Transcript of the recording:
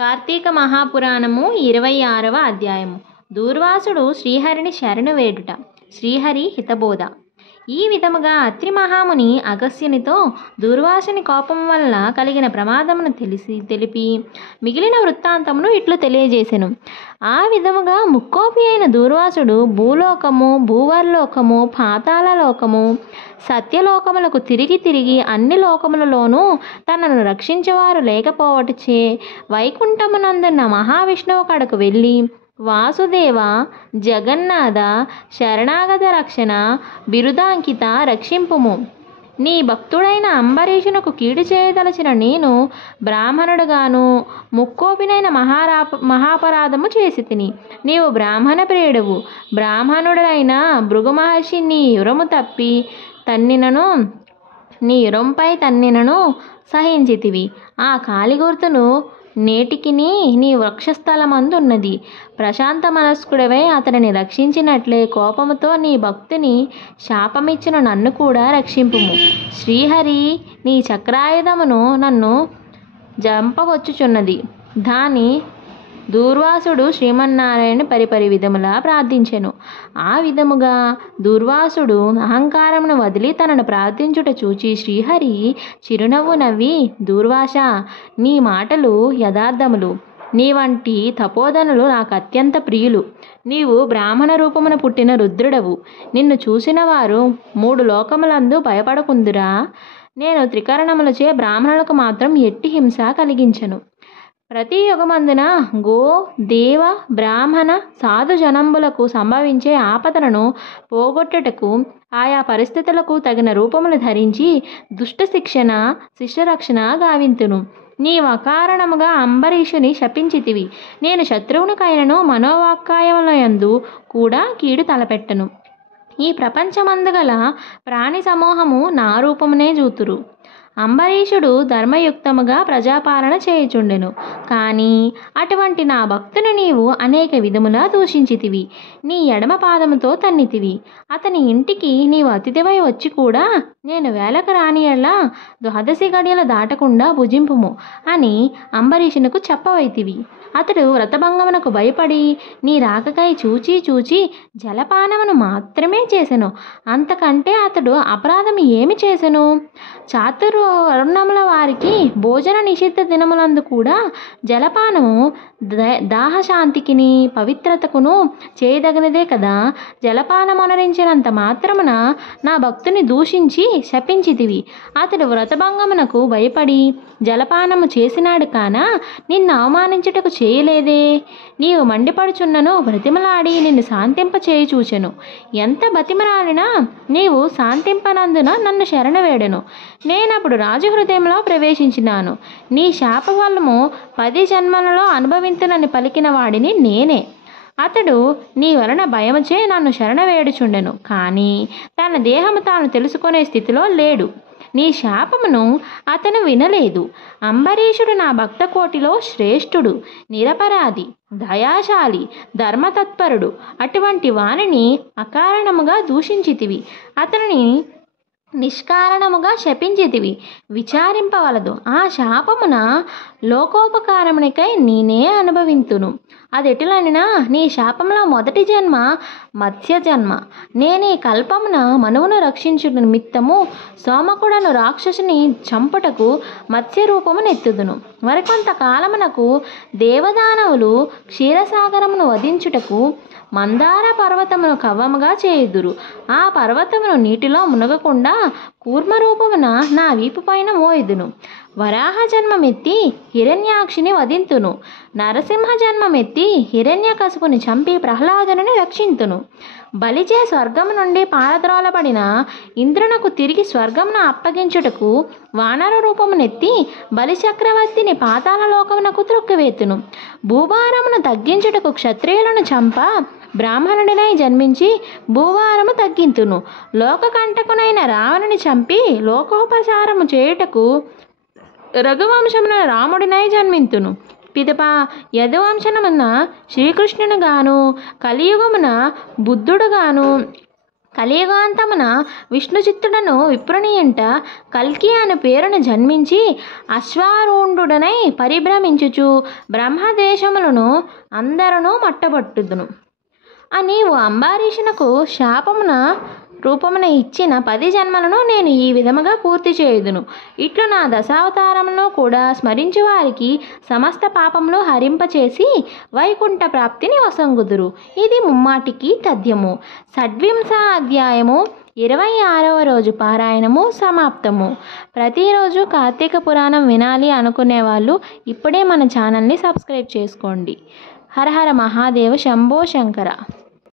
కార్తీక మహాపురాణము 26వ అధ్యాయము. దూర్వాసుడు శ్రీహరిని శరణు వేడుట. శ్రీహరి హితబోధ. ఈ విధముగా అత్రి మహాముని అగస్త్యునితో దూర్వాసుని కోపం వల్ల కలిగిన ప్రమాదమును తెలిపి మిగిలిన వృత్తాంతమును ఇట్లు తెలియజేసెను. ఆ విధముగా ముక్కోపి అయిన దూర్వాసుడు భూలోకము, భూవర్లోకము, పాతాళలోకము, సత్యలోకములకు తిరిగి అన్ని లోకములలోనూ తనను రక్షించేవారు లేకపోవటచే వైకుంఠమునందున్న మహావిష్ణువు కడకు వెళ్ళి, వాసుదేవ, జగన్నాథ, శరణాగత రక్షణ, బిరుదాంకిత రక్షింపుము. నీ భక్తుడైన అంబరీషునకు కీడు చేయదలచిన నేను బ్రాహ్మణుడుగాను ముక్కోపినైన మహాపరాధము చేసి తిని. నీవు బ్రాహ్మణ ప్రియుడువు. బ్రాహ్మణుడైన భృగు మహర్షి నీ యురము తప్పి తన్నినను, నీ యురంపై తన్నినను సహించితివి. ఆ కాలిగుర్తును నేటికిని నీ వక్షస్థలమందున్నది. ప్రశాంత మనస్కుడవై అతడిని రక్షించినట్లే కోపముతో నీ భక్తుని శాపమిచ్చిన నన్ను కూడా రక్షింపుము. శ్రీహరి నీ చక్రాయుధమును నన్ను జంపవచ్చుచున్నది. దాని దూర్వాసుడు శ్రీమన్నారాయణ పరిపరి విధములా ప్రార్థించెను. ఆ విధముగా దూర్వాసుడు అహంకారమును వదిలి తనను ప్రార్థించుట చూచి శ్రీహరి చిరునవ్వు నవ్వి, దూర్వాస, నీ మాటలు యథార్థములు. నీ వంటి తపోధనులు నాకు అత్యంత ప్రియులు. నీవు బ్రాహ్మణ రూపమున పుట్టిన రుద్రుడవు. నిన్ను చూసిన వారు 3 లోకములందు భయపడకుందురా? నేను త్రికరణములచే బ్రాహ్మణులకు మాత్రం ఎట్టి హింస కలిగించను. ప్రతి యుగమందున గో, దేవ, బ్రాహ్మణ, సాధు జనంబులకు సంభవించే ఆపదలను పోగొట్టుటకు ఆయా పరిస్థితులకు తగిన రూపములు ధరించి దుష్ట శిక్షణ, శిష్యరక్షణ గావింతును. నీవు అకారణముగా అంబరీషుని శపించితివి. నేను శత్రువునికైనను మనోవాక్కాయములయందు కూడా కీడు తలపెట్టను. ఈ ప్రపంచమందుగల ప్రాణి సమూహము నా రూపమునే జూతురు. అంబరీషుడు ధర్మయుక్తముగా ప్రజాపాలన చేయుచుండెను. కానీ అటువంటి నా భక్తుని నీవు అనేక విధములా దూషించితివి. నీ ఎడమ పాదముతో తన్నితివి. అతని ఇంటికి నీవు అతిథివై వచ్చి కూడా నేను వేలకు రానియలా ద్వాదశి గడియలు దాటకుండా భుజింపుము అని అంబరీషునకు చెప్పవైతివి. అతడు వ్రతభంగమునకు భయపడి నీ రాకకై చూచి జలపానమును మాత్రమే చేసెను. అంతకంటే అతడు అపరాధం ఏమి చేసెను? చాతుర్వర్ణముల వారికి భోజన నిషిద్ధ దినములందు కూడా జలపానము దాహశాంతికిని పవిత్రతకును చేయదగినదే కదా. జలపానమనరించినంత మాత్రమున నా భక్తుని దూషించి శపించితివి. అతడు వ్రతభంగమునకు భయపడి జలపానము చేసినాడు కాన నిన్ను అవమానించుటకు చేయలేదే. నీవు మండిపడుచున్నను బ్రతిమలాడి నిన్ను శాంతింప చేయి చూచెను. ఎంత బతిమలాడినా నీవు శాంతింపనందున నన్ను శరణవేడెను. నేనప్పుడు రాజహృదయంలో ప్రవేశించినాను. నీ శాపఫలము 10 జన్మలలో అనుభవించునని పలికిన వాడిని నేనే. అతడు నీ వలన భయముచే నన్ను శరణవేడుచుండెను. కానీ తన దేహము తాను తెలుసుకునే స్థితిలో లేడు. నీ శాపమును అతను వినలేదు. అంబరీషుడు నా భక్త కోటిలో శ్రేష్ఠుడు, నిరపరాధి, దయాశాలి, ధర్మతత్పరుడు. అటువంటి వానిని అకారణముగా దూషించితివి. అతనిని నిష్కారణముగా శపించితివి. విచారింపవలదు. ఆ శాపమున లోకోపకారమునికై నేనే అనుభవింతును. అదెటులనినా నీ శాపంలో మొదటి జన్మ మత్స్య జన్మ. నేనీ కల్పమున మనువును రక్షించు నిమిత్తము సోమకుడను రాక్షసుని చంపుటకు మత్స్య రూపమునెత్తుదును. మరికొంత కాలమునకు దేవదానవులు క్షీరసాగరమును వధించుటకు మందార పర్వతమును కవ్వముగా చేయుదురు. ఆ పర్వతమును నీటిలో మునగకుండా కూర్మరూపమున నా వీపు పైన మోయుదును. వరాహ జన్మమెత్తి హిరణ్యాక్షిని వధింతును. నరసింహ జన్మమెత్తి హిరణ్యకశిపుని చంపి ప్రహ్లాదుని రక్షింతును. బలిచే స్వర్గము నుండి పారద్రోలబడిన ఇంద్రునకు తిరిగి స్వర్గమును అప్పగించుటకు వానర రూపమునెత్తి బలిచక్రవర్తిని పాతాళలోకమునకు త్రొక్కివేతును. భూభారమును తగ్గించుటకు క్షత్రియులను చంప బ్రాహ్మణుడినై జన్మించి భూభారము తగ్గింతును. లోకకంటకునైన రావణుని చంపి లోకోపచారము చేయుటకు రఘువంశమున రాముడినై జన్మింతును. పిదప యదువంశమున శ్రీకృష్ణునిగాను కలియుగమున బుద్ధుడుగాను కలియుగాంతమున విష్ణుచిత్తుడను విప్రుని ఇంట కల్కి అను పేరును జన్మించి అశ్వారూఢుడనై పరిభ్రమించుచు బ్రహ్మదేశములను అందరూ మట్టబట్టుదును అని ఓ అంబరీషునకు శాపమున రూపమున ఇచ్చిన 10 జన్మలను నేను ఈ విధముగా పూర్తి చేయుదును. ఇట్లు నా దశావతారములను కూడా స్మరించు వారికి సమస్త పాపములు హరింపచేసి వైకుంఠ ప్రాప్తిని వసంగుదురు. ఇది ముమ్మాటికి తథ్యము. షడ్వింశ అధ్యాయము 26వ రోజు పారాయణము సమాప్తము. ప్రతిరోజు కార్తీక పురాణం వినాలి అనుకునే వాళ్ళు ఇప్పుడే మన ఛానల్ని సబ్స్క్రైబ్ చేసుకోండి. హర హర మహాదేవ శంభో శంకర.